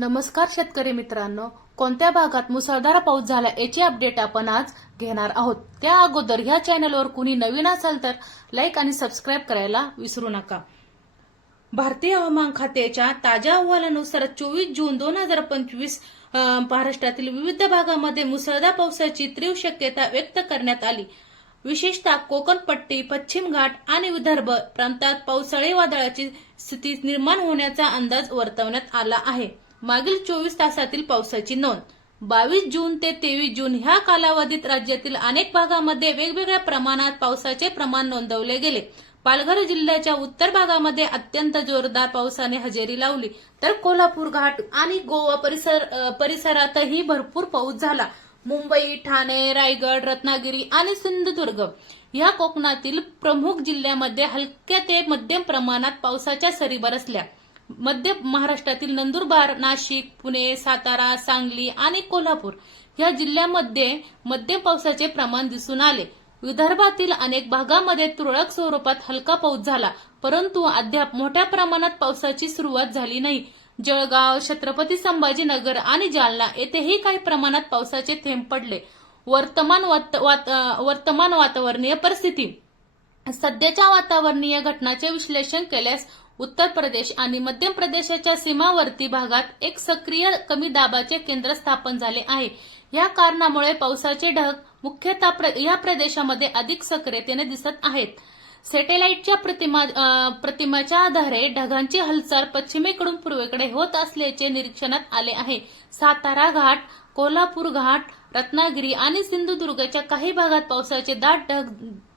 नमस्कार शेतकरी मित्रांनो. कोणत्या भागात मुसळधार पाऊस झाला याची अपडेट आपण आज घेणार आहोत. त्या अगोदर ह्या चॅनलवर कुणी नवीन असाल तर लाईक आणि सबस्क्राईब करायला विसरू नका. भारतीय हवामान खात्याच्या ताज्या अहवालानुसार चोवीस जून दोन हजार पंचवीस महाराष्ट्रातील विविध भागामध्ये मुसळधार पावसाची तीव्र शक्यता व्यक्त करण्यात आली. विशेषतः कोकण पट्टी पश्चिम घाट आणि विदर्भ प्रांतात पावसाळी वादळाची स्थिती निर्माण होण्याचा अंदाज वर्तवण्यात आला आहे. मागील चोवीस तासातील पावसाची नोंद. बावीस जून ते तेवीस जून ह्या कालावधीत राज्यातील अनेक भागामध्ये वेगवेगळ्या प्रमाणात पावसाचे प्रमाण नोंदवले गेले. पालघर जिल्ह्याच्या उत्तर भागामध्ये अत्यंत जोरदार पावसाने हजेरी लावली. तर कोल्हापूर घाट आणि गोवा परिसर परिसरातही भरपूर पाऊस झाला. मुंबई ठाणे रायगड रत्नागिरी आणि सिंधुदुर्ग या कोकणातील प्रमुख जिल्ह्यामध्ये हलक्या ते मध्यम प्रमाणात पावसाच्या सरी बरसल्या. मध्य महाराष्ट्रातील नंदुरबार नाशिक पुणे सातारा सांगली आणि कोल्हापूर या जिल्ह्यामध्ये मध्यम पावसाचे प्रमाण दिसून आले. विदर्भातील अनेक भागामध्ये तुरळक स्वरूपात हलका पाऊस झाला परंतु अद्याप मोठ्या प्रमाणात पावसाची सुरुवात झाली नाही. जळगाव छत्रपती संभाजीनगर आणि जालना येथेही काही प्रमाणात पावसाचे थेंब पडले. वर्तमान वात- वात- वर्तमान वातावरणीय परिस्थिती सध्याच्या वातावरणीय घटनाचे विश्लेषण केल्यास उत्तर प्रदेश आणि मध्य प्रदेशाच्या सीमावर्ती भागात एक सक्रिय कमी दाबाचे केंद्र स्थापन झाले आहे. या कारणामुळे पावसाचे ढग मुख्यतः प्र- या प्रदेशामध्ये अधिक सक्रियतेने दिसत आहेत. सॅटेलाइटच्या प्रतिमा प्रतिमाच्या आधारे ढगांची हालचाल पश्चिमेकडून पूर्वेकडे होत असल्याचे निरीक्षणात आले आहे. सातारा घाट कोल्हापूर घाट रत्नागिरी आणि सिंधुदुर्गच्या काही भागात पावसाचे दाट ढग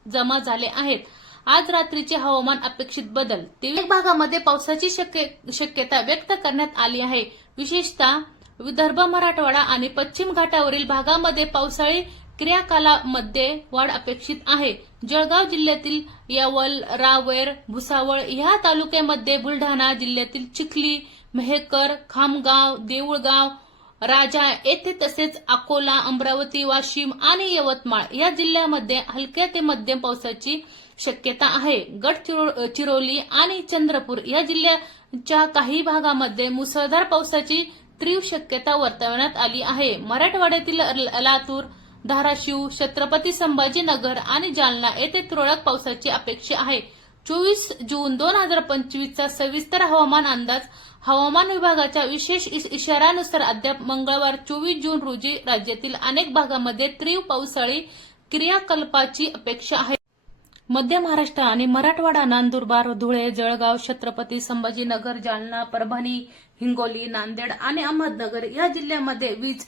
जमा झाले आहेत. आज रात्रीचे हवामान अपेक्षित बदल. तेवीस भागामध्ये पावसाची शक्य- शक्यता व्यक्त करण्यात आली आहे. विशेषतः विदर्भ मराठवाडा आणि पश्चिम घाटावरील भागामध्ये पावसाळी क्रियाकालामध्ये वाढ अपेक्षित आहे. जळगाव जिल्ह्यातील यावल रावेर भुसावळ या तालुक्यामध्ये बुलढाणा जिल्ह्यातील चिखली मेहकर खामगाव देऊळगाव राजा येथे तसेच अकोला अमरावती वाशिम आणि यवतमाळ या जिल्ह्यामध्ये हलक्या ते मध्यम पावसाची शक्यता आहे. गडचिरोली आणि चंद्रपूर या जिल्ह्याच्या काही भागामध्ये मुसळधार पावसाची तीव्र शक्यता वर्तवण्यात आली आहे. मराठवाड्यातील लातूर धाराशिव छत्रपती संभाजीनगर आणि जालना येथे तुरळक पावसाची अपेक्षा आहे. चोवीस जून दोन हजार पंचवीसचा सविस्तर हवामान अंदाज. हवामान विभागाच्या विशेष इश- इशाऱ्यानुसार अद्याप मंगळवार चोवीस जून रोजी राज्यातील अनेक भागामध्ये तीव्र पावसाळी क्रियाकल्पाची अपेक्षा आहे. मध्य महाराष्ट्र आणि मराठवाडा नंदुरबार धुळे जळगाव छत्रपती संभाजीनगर जालना परभणी हिंगोली नांदेड आणि अहमदनगर या जिल्ह्यामध्ये वीज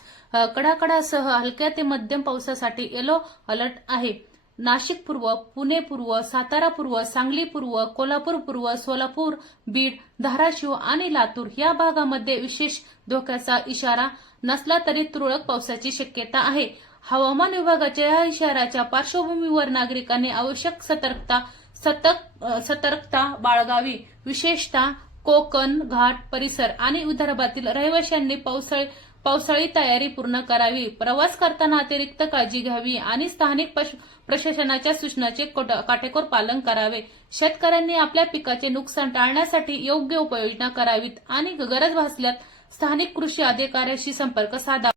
कडाकडासह हलक्या ते मध्यम पावसासाठी येलो अलर्ट आहे. नाशिक पूर्व पुणे पूर्व सातारा पूर्व सांगली पूर्व कोल्हापूर पूर्व सोलापूर बीड धाराशिव आणि लातूर या भागामध्ये विशेष धोक्याचा इशारा नसला तरी तुरळक पावसाची शक्यता आहे. हवामान विभागाच्या या इशाऱ्याच्या पार्श्वभूमीवर नागरिकांनी आवश्यक सतर्कता सतर्क सतर्कता बाळगावी. विशेषतः कोकण घाट परिसर आणि विदर्भातील रहिवाशांनी पावसाळी पावसाळी तयारी पूर्ण करावी. प्रवास करताना अतिरिक्त काळजी घ्यावी आणि स्थानिक पश- प्रशासनाच्या सूचनाचे कोट- काटेकोर पालन करावे. शेतकऱ्यांनी आपल्या पिकाचे नुकसान टाळण्यासाठी योग्य उपाययोजना करावीत आणि गरज भासल्यास स्थानिक कृषी अधिकाऱ्याशी संपर्क साधा